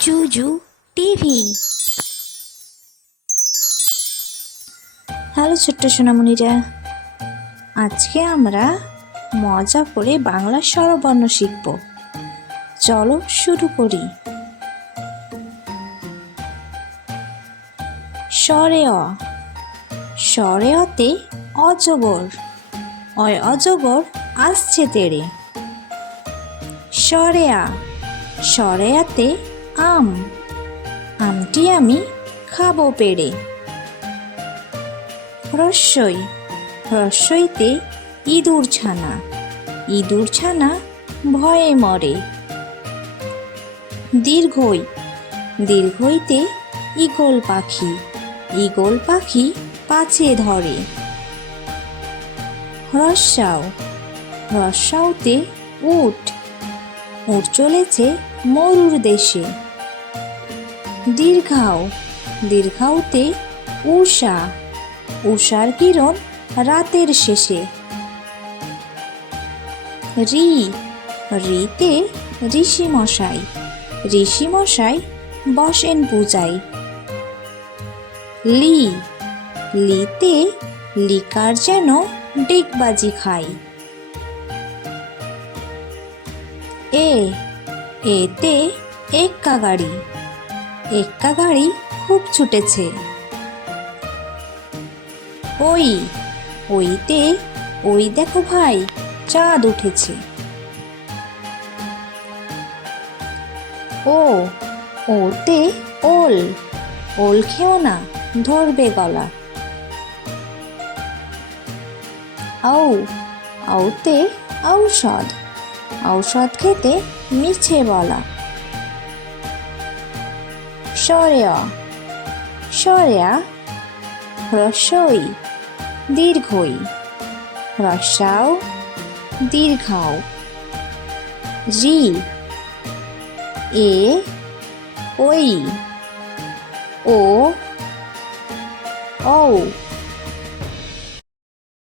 জুজু TV. Hello ছোট্ট সোনামণিরা, আজকে আমরা মজা করে বাংলা স্বরবর্ণ শিখব। চলো শুরু করি। স্বরে অ, স্বরে অতে অজগর, অয় অজগর আসছে তেড়ে। স্বরে আ, স্বরে আতে আম, আমটি আমি খাবো পেড়ে। রস্যই, রস্যইতে ইঁদুর ছানা, ইঁদুর ছানা ভয়ে মরে। দীর্ঘই, দীর্ঘইতে ঈগল পাখি, ঈগল পাখি পাছে ধরে। রস্যাও, রস্যাওতে উট, উট চলেছে মরুর দেশে। দীর্ঘাও, দীর্ঘাওতে উষা, উষার কিরণ রাতের শেষে। রি, রিতে ঋষি মশাই, ঋষি মশাই বসেন পূজায়। লি, লিতে লিকার যেন ডিগবাজি খায়। এ, এতে এক্কা গাড়ি, এক্কা গাড়ি খুব ছুটেছে। ওই, ওইতে ওই দেখো ভাই চাঁদ উঠেছে। ও, ওতে ওল, ওল খেও না ধরবে গলা। আউ, আউতে ঔষধ, ঔষধ খেতে মিছে বলা। স্বরে অ, স্বরে আ, হ্রস্বই দীর্ঘই, হ্রস্বাও দীর্ঘাও। রি, এ ওই, ও ঔ।